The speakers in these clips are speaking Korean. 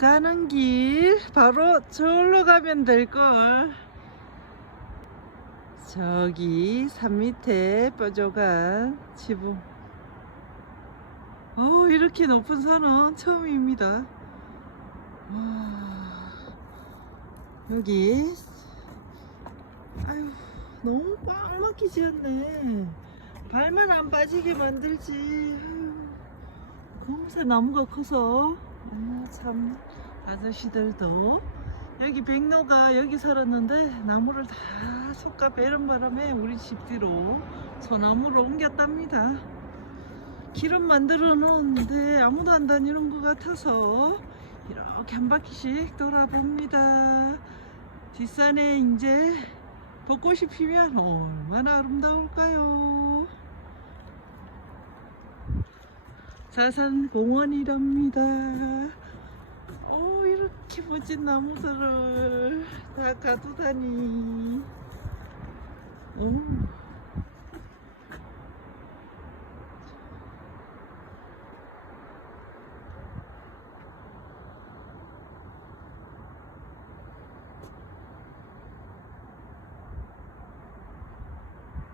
가는 길 바로 저기로 가면 될걸. 저기 산 밑에 뾰족한 지붕. 어 이렇게 높은 산은 처음입니다. 와 여기. 아유 너무 꽉 막히 지었네. 발만 안 빠지게 만들지. 아유, 금세 나무가 커서 아, 참. 아저씨들도 여기 백로가 여기 살았는데 나무를 다 속가 베는 바람에 우리 집 뒤로 소나무로 옮겼답니다. 길은 만들어 놓았는데 아무도 안 다니는 것 같아서 이렇게 한 바퀴씩 돌아봅니다. 뒷산에 이제 벚꽃이 피면 얼마나 아름다울까요 자산공원이랍니다. 오 이렇게 멋진 나무들을 다 가두다니. 오.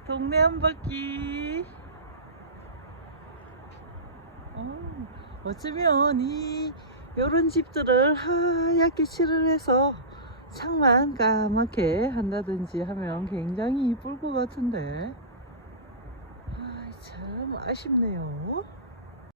동네 한 바퀴. 어, 어쩌면 이 요런 집들을 하얗게 칠을 해서 창만 까맣게 한다든지 하면 굉장히 이쁠 것 같은데 아, 참 아쉽네요.